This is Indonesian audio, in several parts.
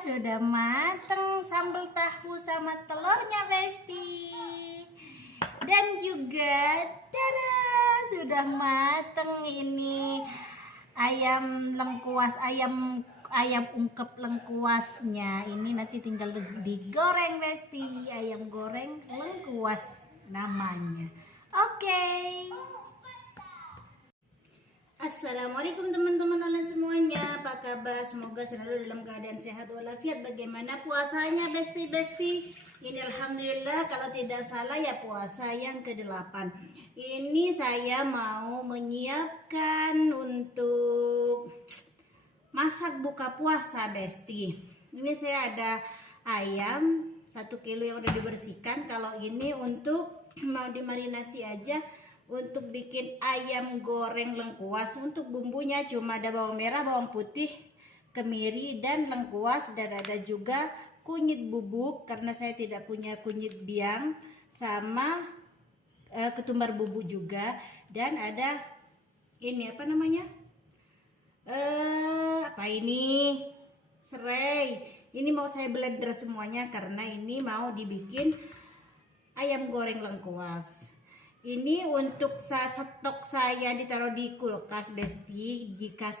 sudah mateng sambal tahu sama telurnya Besti. Dan juga sudah mateng ini ayam lengkuas, ayam ungkep lengkuasnya. Ini nanti tinggal digoreng Besti. Ayam goreng lengkuas namanya. Oke. Assalamualaikum teman-teman online semuanya. Apa kabar? Semoga selalu dalam keadaan sehat walafiat. Bagaimana puasanya Besti? Ini alhamdulillah, kalau tidak salah ya puasa yang ke-8. Ini saya mau menyiapkan untuk masak buka puasa Besti. Ini saya ada ayam 1 kilo yang udah dibersihkan. Kalau ini untuk mau dimarinasi aja untuk bikin ayam goreng lengkuas. Untuk bumbunya cuma ada bawang merah, bawang putih, kemiri dan lengkuas, dan ada juga kunyit bubuk karena saya tidak punya kunyit biang, sama ketumbar bubuk juga, dan ada ini apa namanya? Apa ini? Serai. Ini mau saya blender semuanya karena ini mau dibikin ayam goreng lengkuas. Ini untuk stok saya ditaruh di kulkas Besti. Jika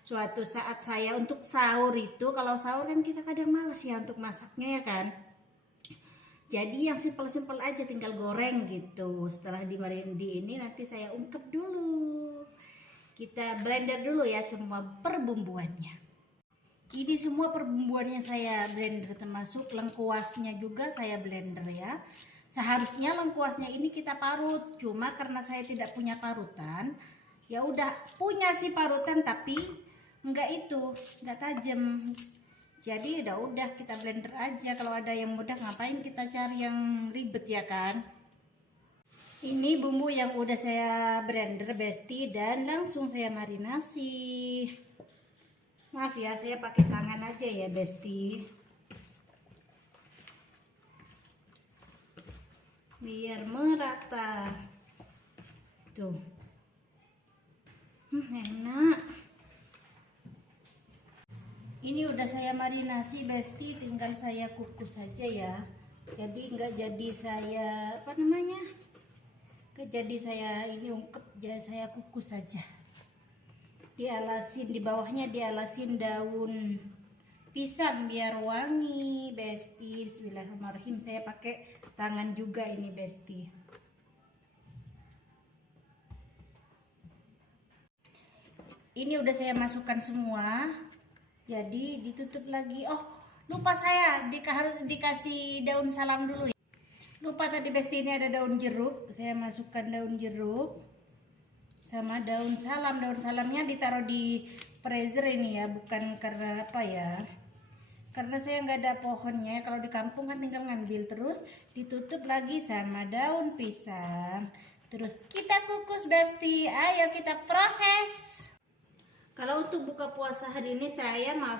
suatu saat saya untuk sahur itu, kalau sahur kan kita kadang males ya untuk masaknya ya kan. Jadi yang simpel-simpel aja, tinggal goreng gitu. Setelah dimarinasi ini nanti saya ungkep dulu. Kita blender dulu ya semua perbumbuannya. Ini semua perbumbuannya saya blender, termasuk lengkuasnya juga saya blender ya. Seharusnya lengkuasnya ini kita parut, cuma karena saya tidak punya parutan, ya udah punya sih parutan tapi enggak tajam. Jadi udah kita blender aja. Kalau ada yang mudah, ngapain kita cari yang ribet ya kan. Ini bumbu yang udah saya blender Besti, dan langsung saya marinasi. Maaf ya, saya pakai tangan aja ya Besti, biar merata. Tuh. Enak. Ini udah saya marinasi Besti, tinggal saya kukus saja ya. Jadi enggak jadi saya ini ungkep, jadi saya kukus saja. Dialasin, di bawahnya dialasin daun pisang biar wangi Besti. Bismillahirrahmanirrahim. Saya pakai tangan juga ini Besti. Ini udah saya masukkan semua. Jadi ditutup lagi. Oh, lupa saya harus dikasih daun salam dulu ya. Lupa tadi Besti, ini ada daun jeruk. Saya masukkan daun jeruk sama daun salam. Daun salamnya ditaruh di freezer ini ya, bukan karena apa ya, karena saya nggak ada pohonnya. Kalau di kampung kan tinggal ngambil. Terus ditutup lagi sama daun pisang. Terus kita kukus Besti. Ayo kita proses. Kalau untuk buka puasa hari ini saya mau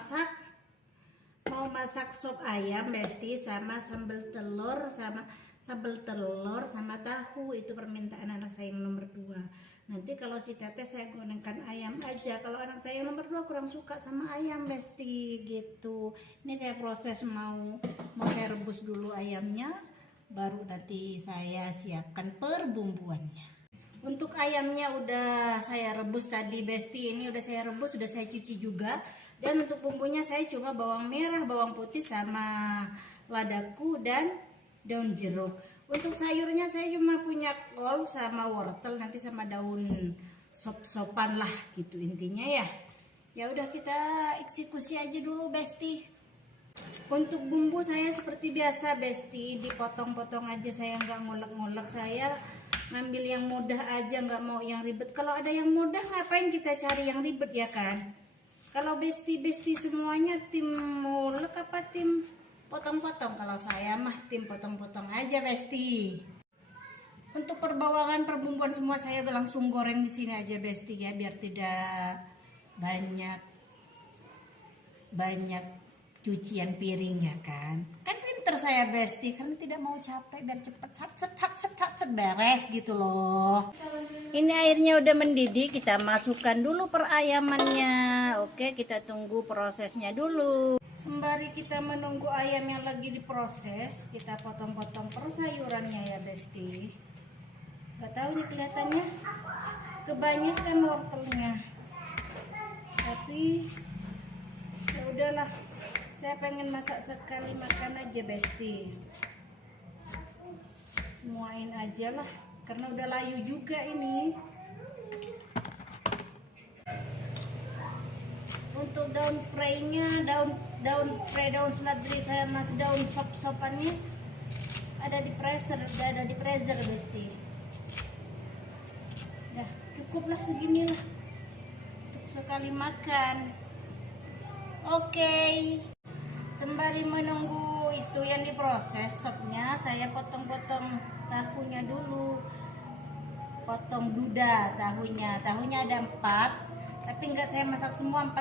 masak sop ayam Besti, sama sambal telur sama tahu. Itu permintaan anak saya yang nomor 2. Nanti kalau si teteh saya gorengkan ayam aja. Kalau anak saya yang nomor 2 kurang suka sama ayam Besti gitu. Ini saya proses mau saya rebus dulu ayamnya, baru nanti saya siapkan perbumbuannya. Untuk ayamnya udah saya rebus tadi Besti. Ini udah saya rebus, udah saya cuci juga. Dan untuk bumbunya saya cuma bawang merah, bawang putih sama ladaku dan daun jeruk. Untuk sayurnya saya cuma punya kol sama wortel, nanti sama daun sop-sopan lah gitu intinya ya. Ya udah kita eksekusi aja dulu Besti. Untuk bumbu saya seperti biasa Besti, dipotong-potong aja, saya nggak ngulek-ngulek. Saya ngambil yang mudah aja, nggak mau yang ribet. Kalau ada yang mudah ngapain kita cari yang ribet ya kan. Kalau Besti semuanya tim ngulek apa tim potong-potong? Kalau saya mah tim potong-potong aja Besti. Untuk perbawaan perbumbuan semua saya langsung goreng di sini aja Besti ya, biar tidak banyak cucian piring ya kan. Kan pinter saya Besti, karena tidak mau capek, biar cepet cat beres gitu loh. Ini airnya udah mendidih, kita masukkan dulu perayamannya. Oke, kita tunggu prosesnya dulu. Sembari kita menunggu ayam yang lagi diproses, kita potong-potong sayurannya ya Besti. Gak tahu nih kelihatannya kebanyakan wortelnya, tapi ya udahlah, saya pengen masak sekali makan aja Besti. Semuain aja lah, karena udah layu juga ini. Untuk daun prainya, daun seledri saya masih daun sop-sopannya ada di freezer, Besti. Ya cukuplah segini lah untuk sekali makan. Oke. Sembari menunggu itu yang diproses sopnya, saya potong-potong tahunya dulu. Potong duda tahunya ada 4, tapi enggak saya masak semua 6.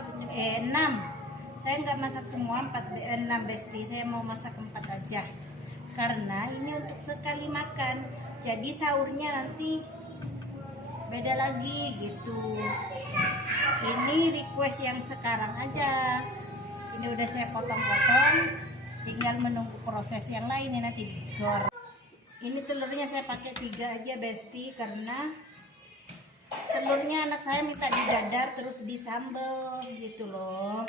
Saya enggak masak semua 6 Besti, saya mau masak 4 aja karena ini untuk sekali makan, jadi sahurnya nanti beda lagi gitu. Ini request yang sekarang aja. Ini udah saya potong-potong, tinggal menunggu proses yang lain ini nanti digoreng. Ini telurnya saya pakai 3 aja Besti, karena telurnya anak saya minta didadar terus disambel gitu loh.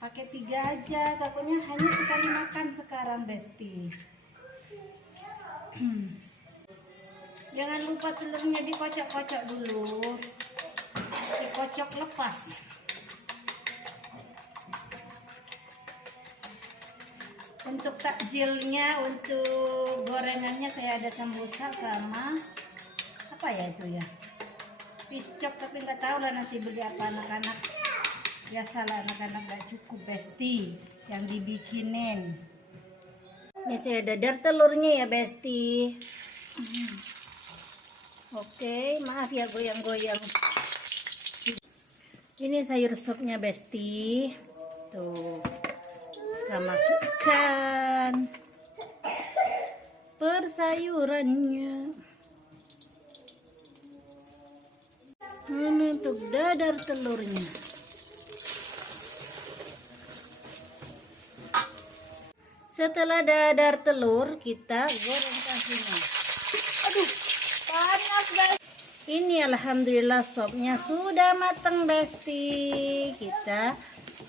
Pakai 3 aja, takutnya hanya sekali makan sekarang Besti. Jangan lupa telurnya dikocok-kocok dulu, dikocok lepas. Untuk takjilnya, untuk gorengannya saya ada sambusa sama apa ya itu ya, piscok, tapi nggak tahu lah nanti beli apa anak-anak. Biasalah anak-anak gak cukup Besti yang dibikinin. Ini saya dadar telurnya ya Besti. Oke, maaf ya goyang-goyang. Ini sayur sopnya Besti. Tuh, kita masukkan persayurannya. Untuk dadar telurnya. Setelah dadar telur, kita goreng tahunya. Aduh, panas guys. Ini alhamdulillah sopnya sudah matang Besti. Kita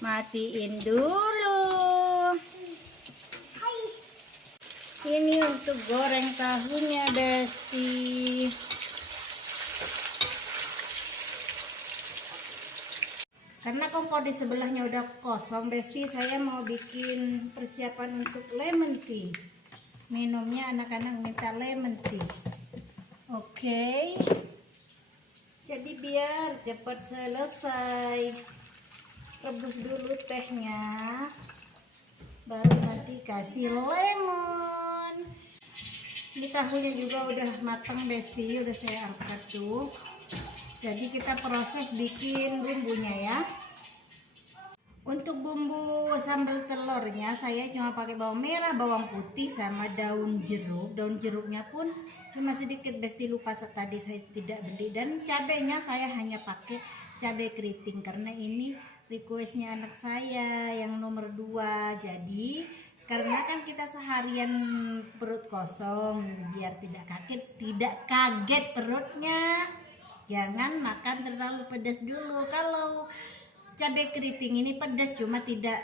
matiin dulu. Ini untuk goreng tahunya Besti. Karena kompor di sebelahnya udah kosong Besti, saya mau bikin persiapan untuk lemon tea. Minumnya anak-anak minta lemon tea. Oke. Jadi biar cepat selesai, rebus dulu tehnya, baru nanti kasih lemon. Ini tahunya juga udah matang Besti, udah saya angkat tuh. Jadi kita proses bikin bumbunya ya. Untuk bumbu sambal telurnya saya cuma pakai bawang merah, bawang putih sama daun jeruk. Daun jeruknya pun cuma sedikit Besti, lupa tadi saya tidak beli. Dan cabenya saya hanya pakai cabai keriting karena ini requestnya anak saya yang nomor 2. Jadi karena kan kita seharian perut kosong, biar tidak kaget perutnya. Jangan makan terlalu pedas dulu. Kalau cabai keriting ini pedas, cuma tidak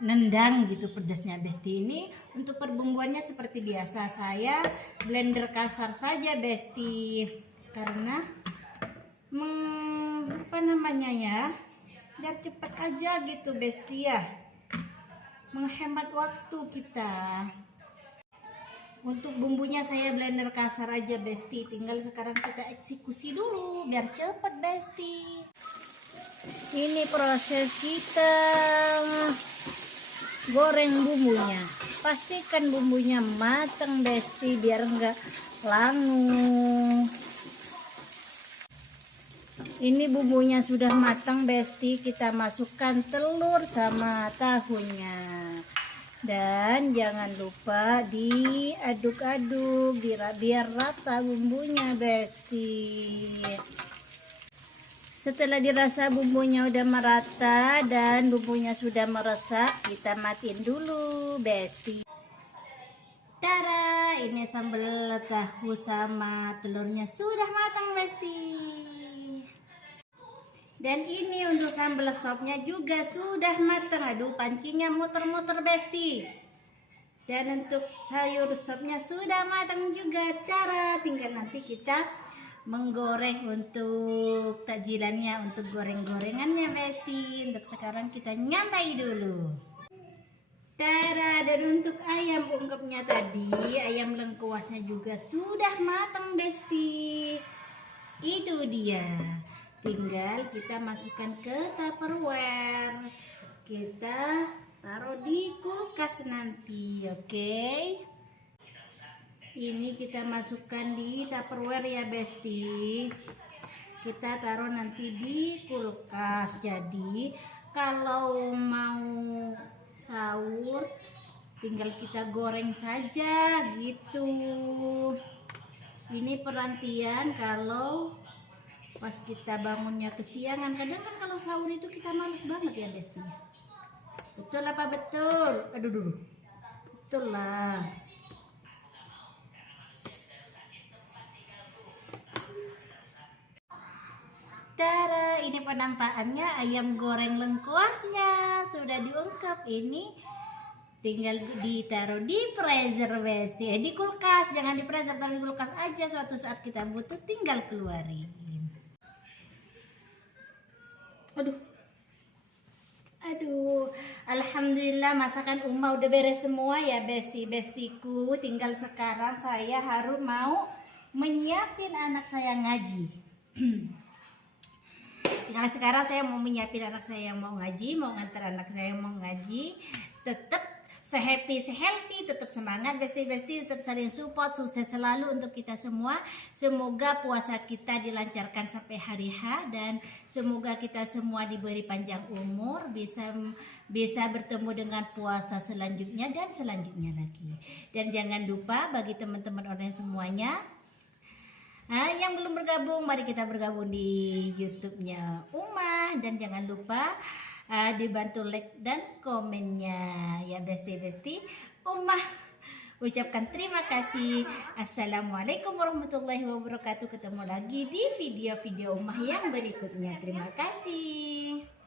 nendang gitu pedasnya Besti. Ini untuk perbumbuannya seperti biasa, saya blender kasar saja Besti, karena apa namanya ya, biar cepat aja gitu Besti ya, menghemat waktu kita. Untuk bumbunya saya blender kasar aja Besti, tinggal sekarang kita eksekusi dulu biar cepet Besti. Ini proses kita goreng bumbunya. Pastikan bumbunya matang Besti biar enggak langu. Ini bumbunya sudah matang Besti, kita masukkan telur sama tahunya. Dan jangan lupa diaduk-aduk biar rata bumbunya Besti. Setelah dirasa bumbunya udah merata dan bumbunya sudah meresap, kita matiin dulu, Besti. Tara, ini sambal tahu sama telurnya sudah matang, Besti. Dan ini untuk sambal sopnya juga sudah matang. Aduh, pancinya muter-muter, Besti. Dan untuk sayur sopnya sudah matang juga, Tara. Tinggal nanti kita menggoreng untuk takjilannya, untuk goreng-gorengannya, Besti. Untuk sekarang kita nyantai dulu. Tara, dan untuk ayam ungkepnya tadi, ayam lengkuasnya juga sudah matang, Besti. Itu dia. Tinggal kita masukkan ke Tupperware. Kita taruh di kulkas nanti, oke? Ini kita masukkan di Tupperware ya, Besti. Kita taruh nanti di kulkas. Jadi kalau mau sahur tinggal kita goreng saja gitu. Ini perhatian kalau pas kita bangunnya kesiangan. Kadang kan kalau sahur itu kita males banget ya, Besti. Betul apa betul? Aduh dulu. Betul lah. Tara, ini penampakannya ayam goreng lengkuasnya sudah diungkep. Ini tinggal ditaruh di freezer, Besti. Di kulkas, jangan di freezer, taruh di kulkas aja. Suatu saat kita butuh tinggal keluarin. Aduh, alhamdulillah masakan Uma udah beres semua ya, Besti-bestiku. Tinggal sekarang saya harus mau menyiapin anak saya ngaji. Tinggal sekarang saya mau menyiapin anak saya yang mau ngaji, mau ngantar anak saya yang mau ngaji. Tetap sehappy, sehealthy, tetap semangat, Besti-besti, tetap saling support, sukses selalu untuk kita semua. Semoga puasa kita dilancarkan sampai hari H dan semoga kita semua diberi panjang umur, bisa bertemu dengan puasa selanjutnya dan selanjutnya lagi. Dan jangan lupa bagi teman-teman online semuanya, yang belum bergabung, mari kita bergabung di YouTube-nya Uma, dan jangan lupa dibantu like dan komennya ya, Besti-besti. Uma ucapkan terima kasih. Assalamualaikum warahmatullahi wabarakatuh. Ketemu lagi di video-video Uma yang berikutnya. Terima kasih.